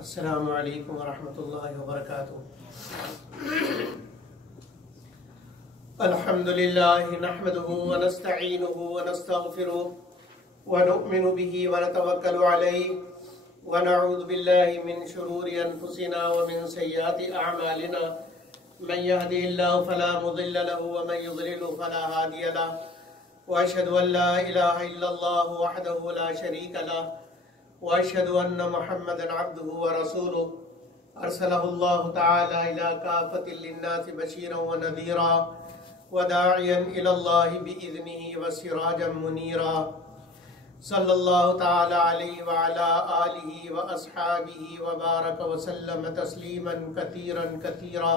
السلام علیکم ورحمۃ اللہ وبرکاتہ۔ الحمد للہ نحمده ونستعینه ونستغفره ونؤمن به ونتوکل علیہ ونعوذ باللہ من شرور انفسنا ومن سیئات اعمالنا من يهده الله فلا مضل له ومن يضلل فلا هادي له واشهد ان لا اله الا الله وحده لا شريك له واشهد ان محمدا عبده ورسوله ارسله الله تعالى الى كافة للناس بشيرا ونذيرا وداعيا الى الله باذنه وسراجا منيرا صلی اللہ تعالی علیہ وعلا آلہ واصحابہ وبارک وسلم تسلیما کثیرا کثیرا،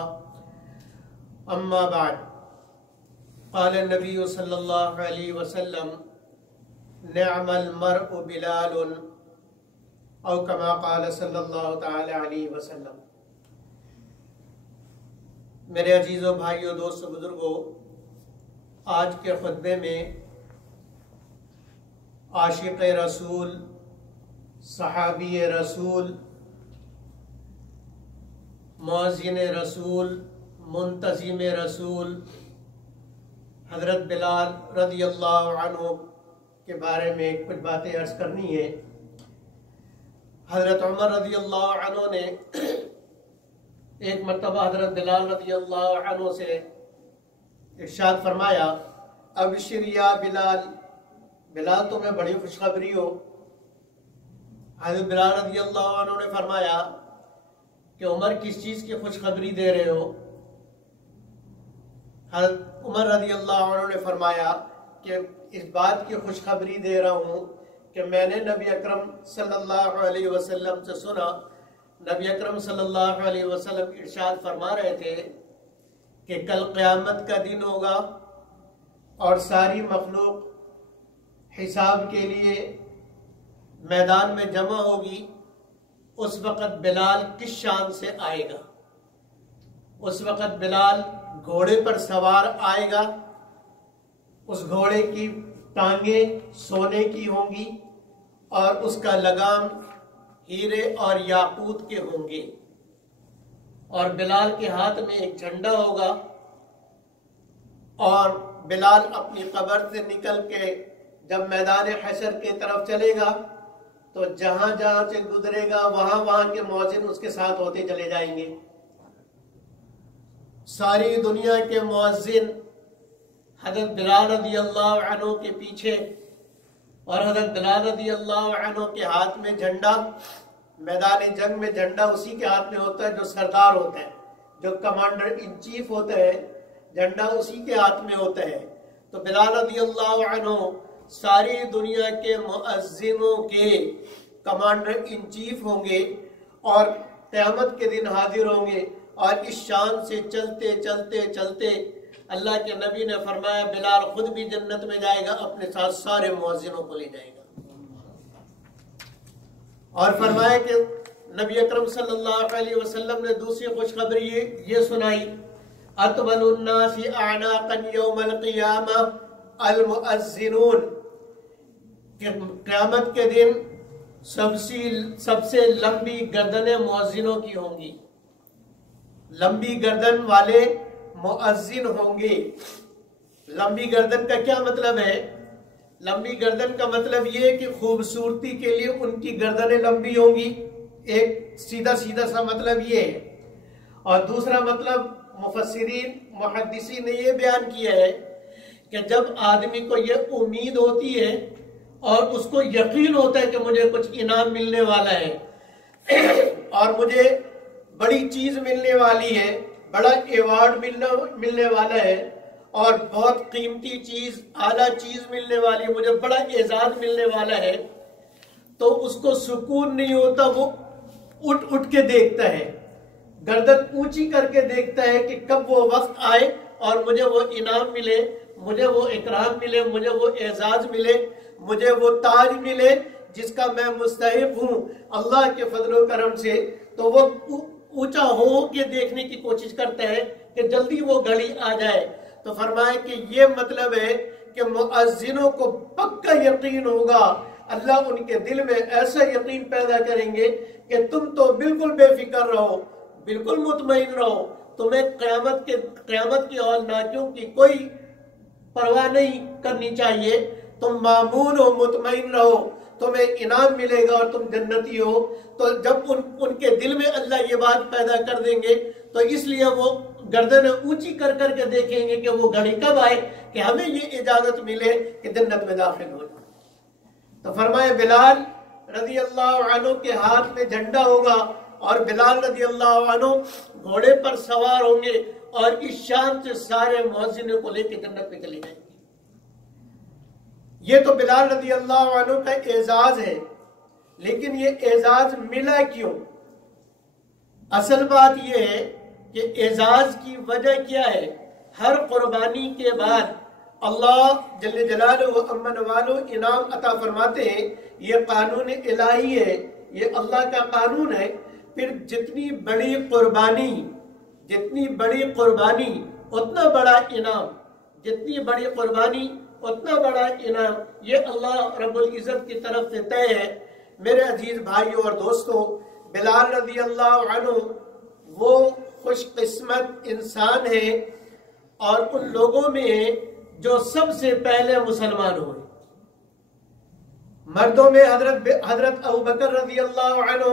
اما بعد، قال النبی صلی اللہ علیہ وسلم نعم المرء بلال، او کما قال صلی اللہ تعالی علیہ وسلم۔ میرے عزیزوں، بھائیوں، دوستوں، بزرگوں، آج کے خطبے میں عاشق رسول، صحابی رسول، مؤذن رسول، منتظم رسول حضرت بلال رضی اللہ عنہ کے بارے میں کچھ باتیں عرض کرنی ہے۔ حضرت عمر رضی اللہ عنہ نے ایک مرتبہ حضرت بلال رضی اللہ عنہ سے ارشاد فرمایا، ابشر یا بلال، بلال تمہیں بڑی خوشخبری ہو۔ حضرت بلال رضی اللہ عنہ نے فرمایا کہ عمر کس چیز کی خوشخبری دے رہے ہو؟ حضرت عمر رضی اللہ عنہ نے فرمایا کہ اس بات کی خوشخبری دے رہا ہوں کہ میں نے نبی اکرم صلی اللہ علیہ وسلم سے سنا، نبی اکرم صلی اللہ علیہ وسلم ارشاد فرما رہے تھے کہ کل قیامت کا دن ہوگا اور ساری مخلوق حساب کے لیے میدان میں جمع ہوگی۔ اس وقت بلال کس شان سے آئے گا؟ اس وقت بلال گھوڑے پر سوار آئے گا، اس گھوڑے کی ٹانگیں سونے کی ہوں گی اور اس کا لگام ہیرے اور یاقوت کے ہوں گے، اور بلال کے ہاتھ میں ایک جھنڈا ہوگا، اور بلال اپنی قبر سے نکل کے جب میدان حشر کی طرف چلے گا تو جہاں جہاں سے گزرے گا وہاں کے مؤذن اس کے ساتھ ہوتے چلے جائیں گے۔ ساری دنیا کے مؤذن حضرت بلال رضی اللہ عنہ کے پیچھے، اور حضرت بلال رضی اللہ عنہ کے ہاتھ میں جھنڈا، میدان جنگ میں جھنڈا اسی کے ہاتھ میں ہوتا ہے جو سردار ہوتا ہے، جو کمانڈر ان چیف ہوتا ہے، جھنڈا اسی کے ہاتھ میں ہوتا ہے۔ تو بلال رضی اللہ عنہ ساری دنیا کے مؤذنوں کے کمانڈر ان چیف ہوں گے اور قیامت کے دن حاضر ہوں گے، اور اس شان سے چلتے چلتے چلتے اللہ کے نبی نے فرمایا بلال خود بھی جنت میں جائے گا، اپنے ساتھ سارے مؤذنوں کو لے جائے گا۔ اور فرمایا کہ نبی اکرم صلی اللہ علیہ وسلم نے دوسری خوشخبری یہ سنائی، اطول الناس اعناقا یوم القیامہ المؤذنون، کہ قیامت کے دن سب سے لمبی گردنیں مؤذنوں کی ہوں گی، لمبی گردن والے مؤذن ہوں گے۔ لمبی گردن کا کیا مطلب ہے؟ لمبی گردن کا مطلب یہ ہے کہ خوبصورتی کے لیے ان کی گردنیں لمبی ہوں گی، ایک سیدھا سا مطلب یہ ہے۔ اور دوسرا مطلب مفسرین محدثین نے یہ بیان کیا ہے کہ جب آدمی کو یہ امید ہوتی ہے اور اس کو یقین ہوتا ہے کہ مجھے کچھ انعام ملنے والا ہے اور مجھے بڑی چیز ملنے والی ہے، بڑا ایوارڈ ملنے والا ہے، اور بہت قیمتی چیز، اعلیٰ چیز ملنے والی ہے، مجھے بڑا اعزاز ملنے والا ہے، تو اس کو سکون نہیں ہوتا، وہ اٹھ کے دیکھتا ہے، گردن اونچی کر کے دیکھتا ہے کہ کب وہ وقت آئے اور مجھے وہ انعام ملے، مجھے وہ اکرام ملے، مجھے وہ اعزاز ملے، مجھے وہ تاج ملے جس کا میں مستحق ہوں اللہ کے فضل و کرم سے۔ تو وہ اونچا ہو کے دیکھنے کی کوشش کرتا ہے کہ جلدی وہ گھڑی آ جائے۔ تو فرمایا کہ یہ مطلب ہے کہ مؤذنوں کو پکا یقین ہوگا اللہ ان کے دل میں ایسا یقین پیدا کریں گے کہ تم تو بالکل بے فکر رہو، بالکل مطمئن رہو، تمہیں قیامت کی ہولناکیوں کی کوئی پرواہ نہیں کرنی چاہیے، تم مامون ہو، مطمئن رہو، تمہیں انعام ملے گا اور تم جنتی ہو۔ تو جب ان کے دل میں اللہ یہ بات پیدا کر دیں گے تو اس لیے وہ گردنیں اونچی کر کر کے دیکھیں گے کہ وہ گھڑی کب آئے کہ ہمیں یہ اجازت ملے کہ جنت میں داخل ہو۔ تو فرمائے بلال رضی اللہ عنہ کے ہاتھ میں جھنڈا ہوگا اور بلال رضی اللہ عنہ گھوڑے پر سوار ہوں گے اور اس شان سے سارے مؤذنوں کو لے کے جنت میں چلے جائیں گے۔ یہ تو بلال رضی اللہ عنہ کا اعزاز ہے، لیکن یہ اعزاز ملا کیوں؟ اصل بات یہ ہے کہ اعزاز کی وجہ کیا ہے؟ ہر قربانی کے بعد اللہ جل جلالہ و امن والو انعام عطا فرماتے ہیں، یہ قانون الہی ہے، یہ اللہ کا قانون ہے۔ پھر جتنی بڑی قربانی اتنا بڑا انعام، جتنی بڑی قربانی اتنا بڑا انعام، یہ اللہ رب العزت کی طرف سے طے ہے۔ میرے عزیز بھائیوں اور دوستوں، بلال رضی اللہ عنہ وہ خوش قسمت انسان ہے اور ان لوگوں میں جو سب سے پہلے مسلمان ہوئے۔ مردوں میں حضرت ابوبکر رضی اللہ عنہ،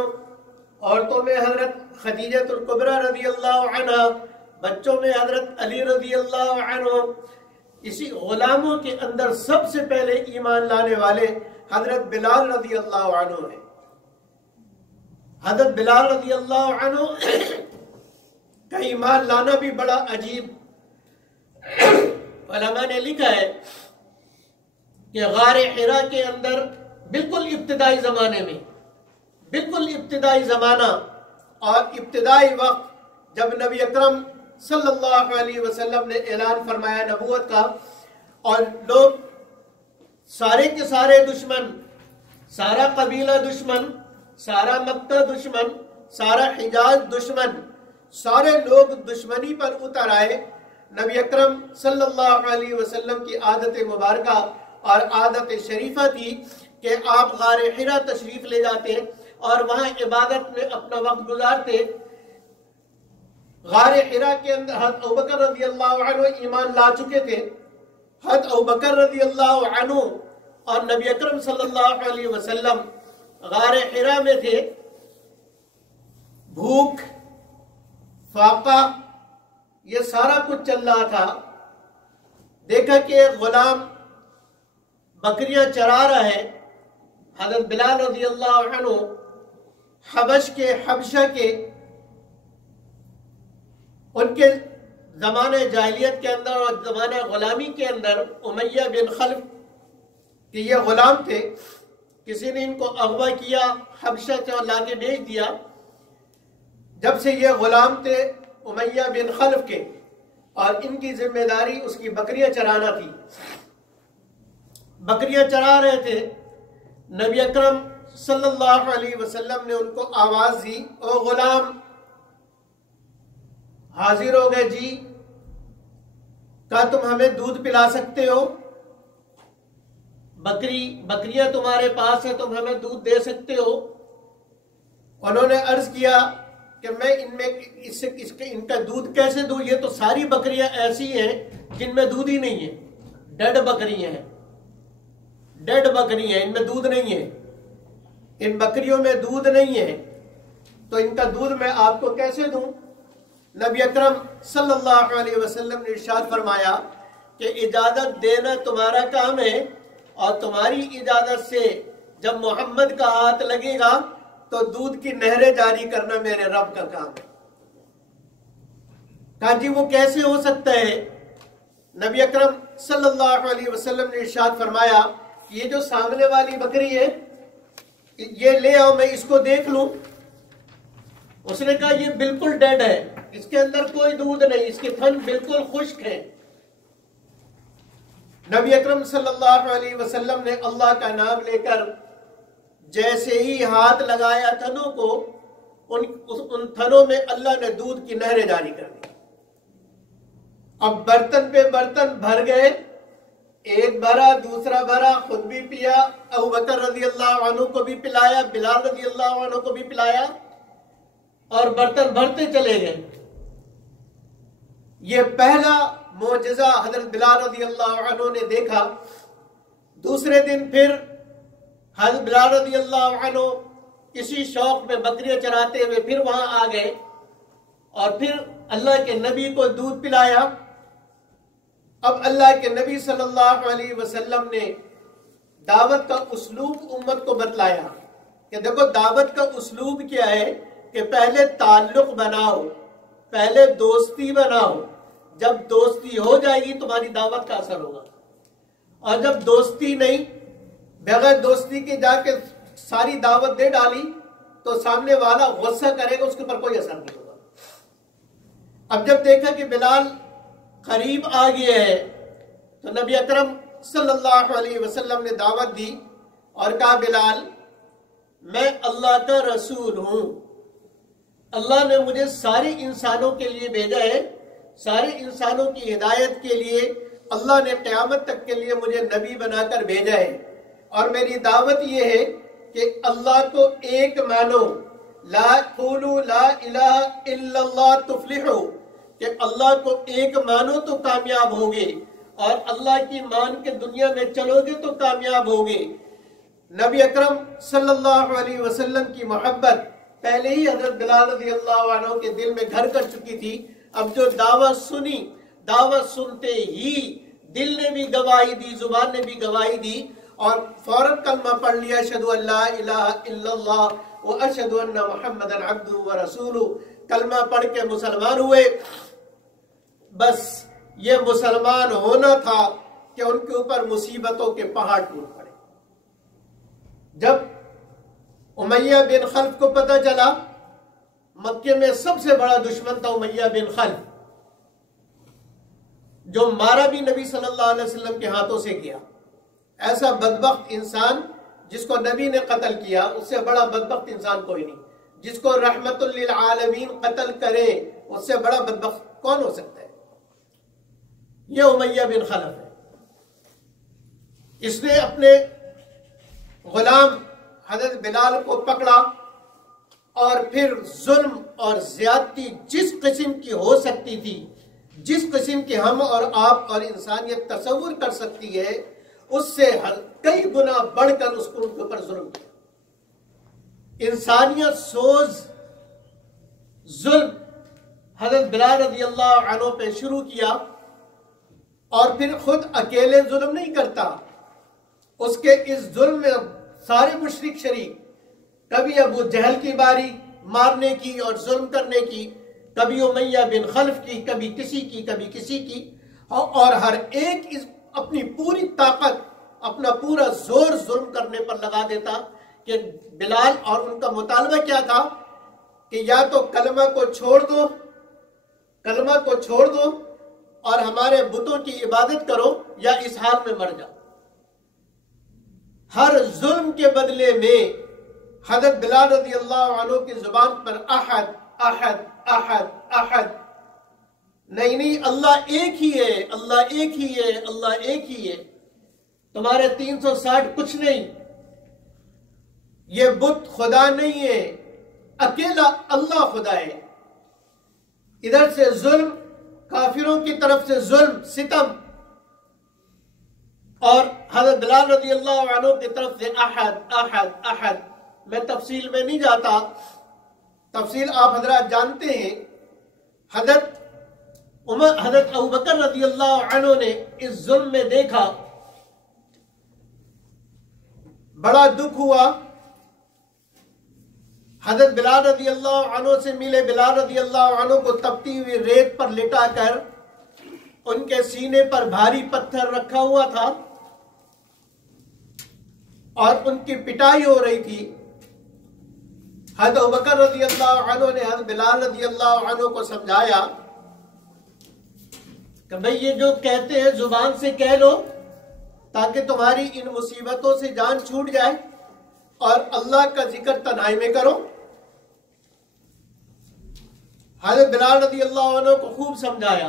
عورتوں میں حضرت خدیجہ الکبریٰ رضی اللہ عنہ، بچوں میں حضرت علی رضی اللہ عنہ، اسی غلاموں کے اندر سب سے پہلے ایمان لانے والے حضرت بلال رضی اللہ عنہ ہیں۔ حضرت بلال رضی اللہ عنہ کا ایمان لانا بھی بڑا عجیب، علماء نے لکھا ہے کہ غار حرا کے اندر بالکل ابتدائی زمانے میں، بالکل ابتدائی زمانہ اور ابتدائی وقت جب نبی اکرم صلی اللہ علیہ وسلم نے اعلان فرمایا نبوت کا، اور لوگ سارے کے سارے دشمن، سارا قبیلہ دشمن، سارا مکہ دشمن، سارا حجاز دشمن، سارے لوگ دشمنی پر اتر آئے۔ نبی اکرم صلی اللہ علیہ وسلم کی عادت مبارکہ اور عادت شریفہ تھی کہ آپ غار حرا تشریف لے جاتے اور وہاں عبادت میں اپنا وقت گزارتے۔ غار حرا کے اندر حضرت ابوبکر رضی اللہ عنہ ایمان لا چکے تھے۔ حضرت ابوبکر رضی اللہ عنہ اور نبی اکرم صلی اللہ علیہ وسلم غار حرا میں تھے۔ بھوک، فاقہ، یہ سارا کچھ چل رہا تھا۔ دیکھا کہ ایک غلام بکریاں چرا رہا ہے۔ حضرت بلال رضی اللہ عنہ حبشہ کے ان کے زمانہ جاہلیت کے اندر اور زمانہ غلامی کے اندر امیہ بن خلف کہ یہ غلام تھے، کسی نے ان کو اغوا کیا، حبشہ سے لا کے بھیج دیا۔ جب سے یہ غلام تھے امیہ بن خلف کے اور ان کی ذمہ داری اس کی بکریاں چرانا تھی۔ بکریاں چرا رہے تھے، نبی اکرم صلی اللہ علیہ وسلم نے ان کو آواز دی، او غلام حاضر ہو گئے جی، کہا تم ہمیں دودھ پلا سکتے ہو؟ بکریاں تمہارے پاس ہیں، تم ہمیں دودھ دے سکتے ہو؟ انہوں نے عرض کیا کہ میں ان کا دودھ کیسے دوں؟ یہ تو ساری بکریاں ایسی ہیں جن میں دودھ ہی نہیں ہے، ڈیڈ بکریاں ہیں، ان میں دودھ نہیں ہے، ان بکریوں میں دودھ نہیں ہے، تو ان کا دودھ میں آپ کو کیسے دوں؟ نبی اکرم صلی اللہ علیہ وسلم نے ارشاد فرمایا کہ اجازت دینا تمہارا کام ہے اور تمہاری اجازت سے جب محمد کا ہاتھ لگے گا تو دودھ کی نہریں جاری کرنا میرے رب کا کام ہے۔ کہا جی وہ کیسے ہو سکتا ہے؟ نبی اکرم صلی اللہ علیہ وسلم نے ارشاد فرمایا کہ یہ جو سامنے والی بکری ہے یہ لے آؤ، میں اس کو دیکھ لوں۔ اس نے کہا یہ بالکل ڈیڈ ہے، اس کے اندر کوئی دودھ نہیں، اس کے تھن بالکل خشک ہیں۔ نبی اکرم صلی اللہ علیہ وسلم نے اللہ کا نام لے کر جیسے ہی ہاتھ لگایا تھنوں کو، ان تھنوں میں اللہ نے دودھ کی نہریں جاری کر دی۔ اب برتن پہ برتن بھر گئے، ایک بھرا، دوسرا بھرا، خود بھی پیا، ابو بکر رضی اللہ عنہ کو بھی پلایا، بلال رضی اللہ عنہ کو بھی پلایا، اور برتن بھرتے چلے گئے۔ یہ پہلا معجزہ حضرت بلال رضی اللہ عنہ نے دیکھا۔ دوسرے دن پھر حضرت بلال رضی اللہ عنہ اسی شوق میں بکریاں چراتے ہوئے پھر وہاں آ گئے، اور پھر اللہ کے نبی کو دودھ پلایا۔ اب اللہ کے نبی صلی اللہ علیہ وسلم نے دعوت کا اسلوب امت کو بتلایا کہ دیکھو دعوت کا اسلوب کیا ہے، کہ پہلے تعلق بناؤ، پہلے دوستی بناؤ، جب دوستی ہو جائے گی تمہاری دعوت کا اثر ہوگا، اور جب دوستی نہیں، بغیر دوستی کے جا کے ساری دعوت دے ڈالی تو سامنے والا غصہ کرے گا، اس کے اوپر کوئی اثر نہیں ہوگا۔ اب جب دیکھا کہ بلال قریب آ گیا ہے تو نبی اکرم صلی اللہ علیہ وسلم نے دعوت دی اور کہا بلال میں اللہ کا رسول ہوں، اللہ نے مجھے سارے انسانوں کے لیے بھیجا ہے، سارے انسانوں کی ہدایت کے لیے اللہ نے قیامت تک کے لیے مجھے نبی بنا کر بھیجا ہے، اور میری دعوت یہ ہے کہ اللہ کو ایک مانو، لا قولوا لا الہ الا اللہ تفلحوا، کہ اللہ کو ایک مانو تو کامیاب ہوگے، اور اللہ کی مان کے دنیا میں چلو گے تو کامیاب ہوگے۔ نبی اکرم صلی اللہ علیہ وسلم کی محبت پہلے ہی حضرت بلال رضی اللہ عنہ کے دل میں گھر کر چکی تھی۔ اب جو دعوت سنی، دعوت سنتے ہی دل نے بھی گواہی دی، زبان نے بھی گواہی دی، اور فوراً کلمہ پڑھ لیا، اشہدو ان لا الہ الا اللہ واشہدو ان محمدا عبدہ ورسولہ، کلمہ پڑھ کے مسلمان ہوئے۔ بس یہ مسلمان ہونا تھا کہ ان کے اوپر مصیبتوں کے پہاڑ ٹوٹ پڑے۔ جب امیہ بن خلف کو پتہ چلا، مکے میں سب سے بڑا دشمن تھا امیہ بن خلف، جو مارا بھی نبی صلی اللہ علیہ وسلم کے ہاتھوں سے کیا۔ ایسا بدبخت انسان جس کو نبی نے قتل کیا، اس سے بڑا بدبخت انسان کوئی نہیں۔ جس کو رحمت للعالمین قتل کرے، اس سے بڑا بدبخت کون ہو سکتا ہے؟ یہ امیہ بن خلف ہے۔ اس نے اپنے غلام حضرت بلال کو پکڑا، اور پھر ظلم اور زیادتی جس قسم کی ہو سکتی تھی، جس قسم کی ہم اور آپ اور انسانیت تصور کر سکتی ہے، اس سے کئی گنا بڑھ کر اس کو ان کے اوپر ظلم کیا۔ انسانیت سوز ظلم حضرت بلال رضی اللہ عنہ پہ شروع کیا، اور پھر خود اکیلے ظلم نہیں کرتا، اس کے اس ظلم میں سارے مشرک شریک، کبھی ابو جہل کی باری مارنے کی اور ظلم کرنے کی، کبھی امیہ بن خلف کی، کبھی کسی کی، کبھی کسی کی، اور ہر ایک اپنی پوری طاقت، اپنا پورا زور ظلم کرنے پر لگا دیتا۔ کہ بلال اور ان کا مطالبہ کیا تھا کہ یا تو کلمہ کو چھوڑ دو، کلمہ کو چھوڑ دو اور ہمارے بتوں کی عبادت کرو، یا اس حال میں مر جاؤ۔ ہر ظلم کے بدلے میں حضرت بلال رضی اللہ عنہ کی زبان پر احد احد احد احد، نہیں اللہ ایک ہی ہے، اللہ ایک ہی ہے، اللہ ایک ہی ہے، تمہارے 360 کچھ نہیں، یہ بت خدا نہیں ہے، اکیلا اللہ خدا ہے۔ ادھر سے ظلم، کافروں کی طرف سے ظلم، ستم، اور حضرت بلال رضی اللہ عنہ کی طرف سے احد احد احد۔ میں تفصیل میں نہیں جاتا، تفصیل آپ حضرات جانتے ہیں۔ حضرت ابوبکر رضی اللہ عنہ نے اس ظلم میں دیکھا، بڑا دکھ ہوا، حضرت بلال رضی اللہ عنہ سے ملے، بلال رضی اللہ عنہ کو تپتی ہوئی ریت پر لٹا کر ان کے سینے پر بھاری پتھر رکھا ہوا تھا اور ان کی پٹائی ہو رہی تھی۔ حضرت ابوبکر رضی اللہ عنہ نے حضرت بلال رضی اللہ عنہ کو سمجھایا کہ بھئی یہ جو کہتے ہیں زبان سے کہہ لو تاکہ تمہاری ان مصیبتوں سے جان چھوٹ جائے، اور اللہ کا ذکر تنہائی میں کرو۔ حضرت بلال رضی اللہ عنہ کو خوب سمجھایا،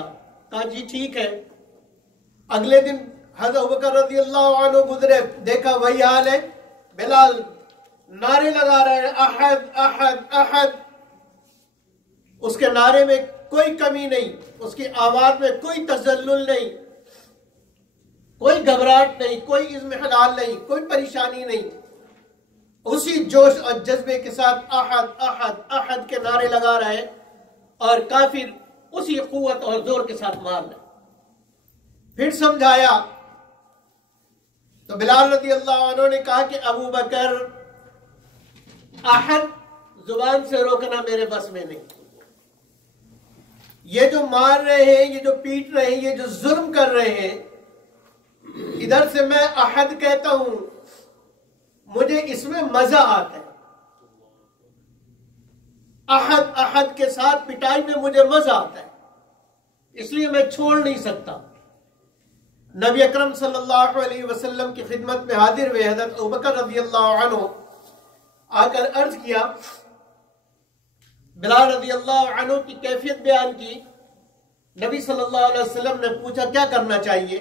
کہا جی ٹھیک ہے۔ اگلے دن حضرت ابوبکر رضی اللہ عنہ گزرے، دیکھا وہی حال ہے، بلال نعرے لگا رہے ہیں، احد احد احد، اس کے نعرے میں کوئی کمی نہیں، اس کی آواز میں کوئی تزلل نہیں، کوئی گھبراہٹ نہیں، کوئی اضمحلال نہیں، کوئی پریشانی نہیں، اسی جوش اور جذبے کے ساتھ احد احد احد کے نعرے لگا رہے ہیں، اور کافر اسی قوت اور زور کے ساتھ مار رہے۔ پھر سمجھایا تو بلال رضی اللہ عنہ نے کہا کہ ابو بکر، احد زبان سے روکنا میرے بس میں نہیں، یہ جو مار رہے ہیں، یہ جو پیٹ رہے ہیں، یہ جو ظلم کر رہے ہیں، ادھر سے میں احد کہتا ہوں، مجھے اس میں مزہ آتا ہے، احد احد کے ساتھ پٹائی میں مجھے مزہ آتا ہے، اس لیے میں چھوڑ نہیں سکتا۔ نبی اکرم صلی اللہ علیہ وسلم کی خدمت میں حاضر ہوئے حضرت ابوبکر رضی اللہ عنہ آ کر عرض کیا، بلال رضی اللہ عنہ کی کیفیت بیان کی۔ نبی صلی اللہ علیہ وسلم نے پوچھا کیا کرنا چاہیے؟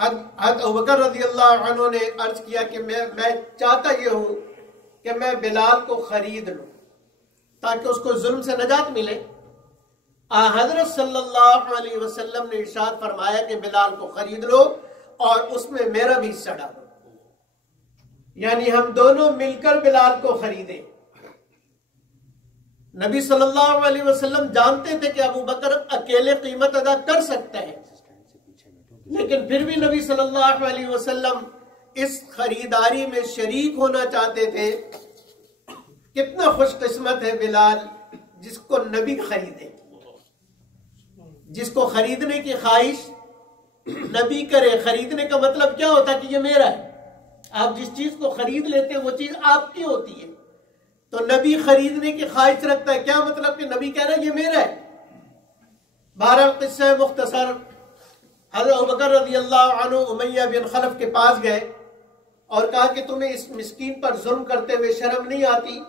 حضرت ابوبکر رضی اللہ عنہ نے عرض کیا کہ میں چاہتا یہ ہوں کہ میں بلال کو خرید لوں تاکہ اس کو ظلم سے نجات ملے۔ حضرت صلی اللہ علیہ وسلم نے ارشاد فرمایا کہ بلال کو خرید لو اور اس میں میرا بھی حصہ ڈالو، یعنی ہم دونوں مل کر بلال کو خریدیں۔ نبی صلی اللہ علیہ وسلم جانتے تھے کہ ابو بکر اکیلے قیمت ادا کر سکتا ہے، لیکن پھر بھی نبی صلی اللہ علیہ وسلم اس خریداری میں شریک ہونا چاہتے تھے۔ کتنا خوش قسمت ہے بلال جس کو نبی خریدے، جس کو خریدنے کی خواہش نبی کرے۔ خریدنے کا مطلب کیا ہوتا ہے کہ یہ میرا ہے، آپ جس چیز کو خرید لیتے ہیں وہ چیز آپ کی ہوتی ہے، تو نبی خریدنے کی خواہش رکھتا ہے، کیا مطلب کہ نبی کہہ رہا ہے یہ میرا ہے۔ بہرحال قصہ مختصر، حضرت ابوبکر رضی اللہ عنہ امیہ بن خلف کے پاس گئے اور کہا کہ تمہیں اس مسکین پر ظلم کرتے ہوئے شرم نہیں آتی؟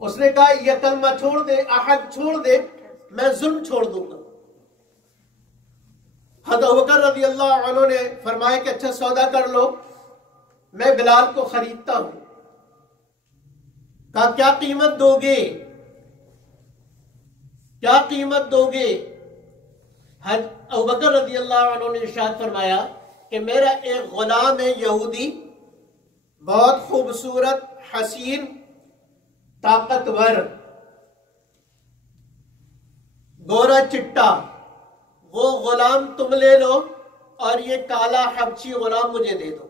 اس نے کہا یہ کلمہ چھوڑ دے، احد چھوڑ دے، میں ظلم چھوڑ دوں گا۔ حضرت ابوبکر رضی اللہ عنہ نے فرمایا کہ اچھا سودا کر لو، میں بلال کو خریدتا ہوں۔ کہا کیا قیمت دو گے؟ کیا قیمت دو گے؟ حضرت ابوبکر رضی اللہ عنہ نے ارشاد فرمایا کہ میرا ایک غلام ہے یہودی، بہت خوبصورت، حسین، طاقتور، گورا چٹا، وہ غلام تم لے لو اور یہ کالا حبشی غلام مجھے دے دو۔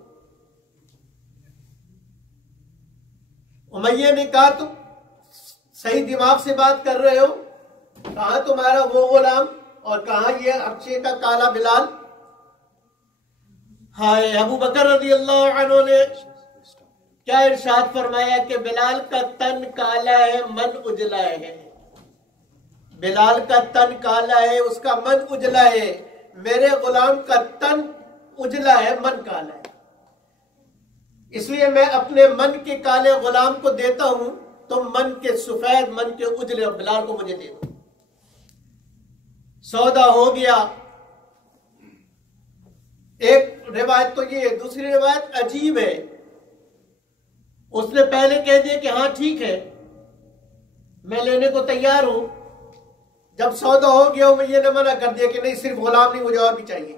امیہ نے کہا تم صحیح دماغ سے بات کر رہے ہو، کہاں تمہارا وہ غلام اور کہاں یہ حبشے کا کالا بلال؟ ہائے، ابو بکر رضی اللہ عنہ نے کیا ارشاد فرمایا کہ بلال کا تن کالا ہے، من اجلا ہے۔ بلال کا تن کالا ہے، اس کا من اجلا ہے، میرے غلام کا تن اجلا ہے، من کالا ہے، اس لیے میں اپنے من کے کالے غلام کو دیتا ہوں، تم من کے سفید، من کے اجلے اور بلال کو مجھے دے دو۔ سودا ہو گیا۔ ایک روایت تو یہ ہے، دوسری روایت عجیب ہے، اس نے پہلے کہہ دیا کہ ہاں ٹھیک ہے میں لینے کو تیار ہوں، جب سودا ہو گیا امیہ نے منع کر دیا کہ نہیں، صرف غلام نہیں، مجھے اور بھی چاہیے،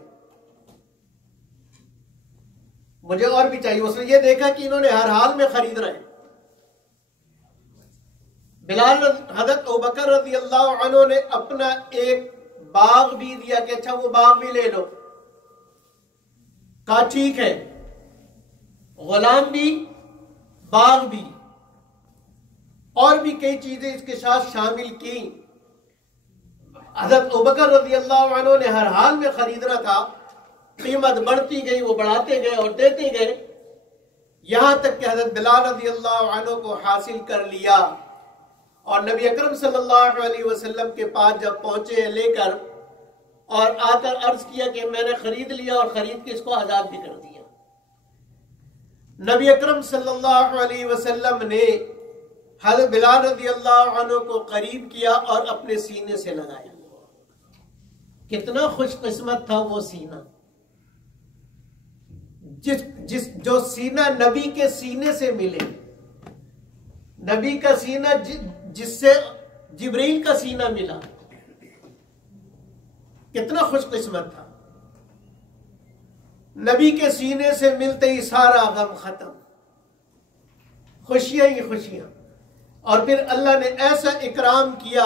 مجھے اور بھی چاہیے۔ اس نے یہ دیکھا کہ انہوں نے ہر حال میں خرید رہے ہیں۔ بلال حضرت ابوبکر رضی اللہ عنہ نے اپنا ایک باغ بھی دیا کہ اچھا وہ باغ بھی لے لو، کہا ٹھیک ہے، غلام بھی، باغ بھی، اور بھی کئی چیزیں اس کے ساتھ شامل کی۔ حضرت ابوبکر رضی اللہ عنہ نے ہر حال میں خریدنا تھا، قیمت بڑھتی گئی، وہ بڑھاتے گئے اور دیتے گئے، یہاں تک کہ حضرت بلال رضی اللہ عنہ کو حاصل کر لیا، اور نبی اکرم صلی اللہ علیہ وسلم کے پاس جب پہنچے لے کر، اور آ کر عرض کیا کہ میں نے خرید لیا اور خرید کے اس کو آزاد بھی کر دیا۔ نبی اکرم صلی اللہ علیہ وسلم نے حضرت بلال رضی اللہ عنہ کو قریب کیا اور اپنے سینے سے لگایا۔ کتنا خوش قسمت تھا وہ سینہ، جو سینہ نبی کے سینے سے ملے، نبی کا سینہ جس سے جبریل کا سینہ ملا، کتنا خوش قسمت تھا۔ نبی کے سینے سے ملتے ہی سارا غم ختم، خوشیاں ہی خوشیاں۔ اور پھر اللہ نے ایسا اکرام کیا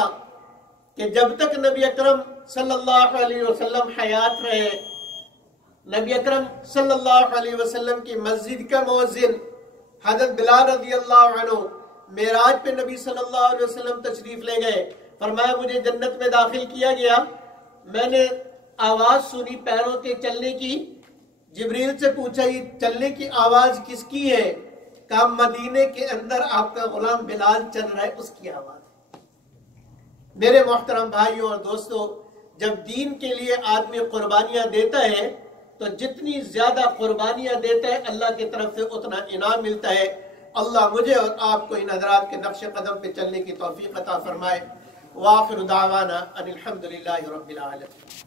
کہ جب تک نبی اکرم صلی اللہ علیہ وسلم حیات رہے، نبی اکرم صلی اللہ علیہ وسلم کی مسجد کا مؤذن حضرت بلال رضی اللہ عنہ معراج پہ نبی صلی اللہ علیہ وسلم تشریف لے گئے، فرمایا مجھے جنت میں داخل کیا گیا، میں نے آواز سنی پیروں کے چلنے کی، جبریل سے پوچھا یہ چلنے کی آواز کس کی ہے؟ کہا مدینے کے اندر آپ کا غلام بلال چل رہا ہے، اس کی آواز ہے۔ میرے محترم بھائیوں اور دوستوں، جب دین کے لیے آدمی قربانیاں دیتا ہے تو جتنی زیادہ قربانیاں دیتا ہے اللہ کی طرف سے اتنا انعام ملتا ہے۔ اللہ مجھے اور آپ کو ان حضرات کے نقش قدم پہ چلنے کی توفیق عطا فرمائے۔ وآخر دعوانا ان الحمدللہ رب العالمین۔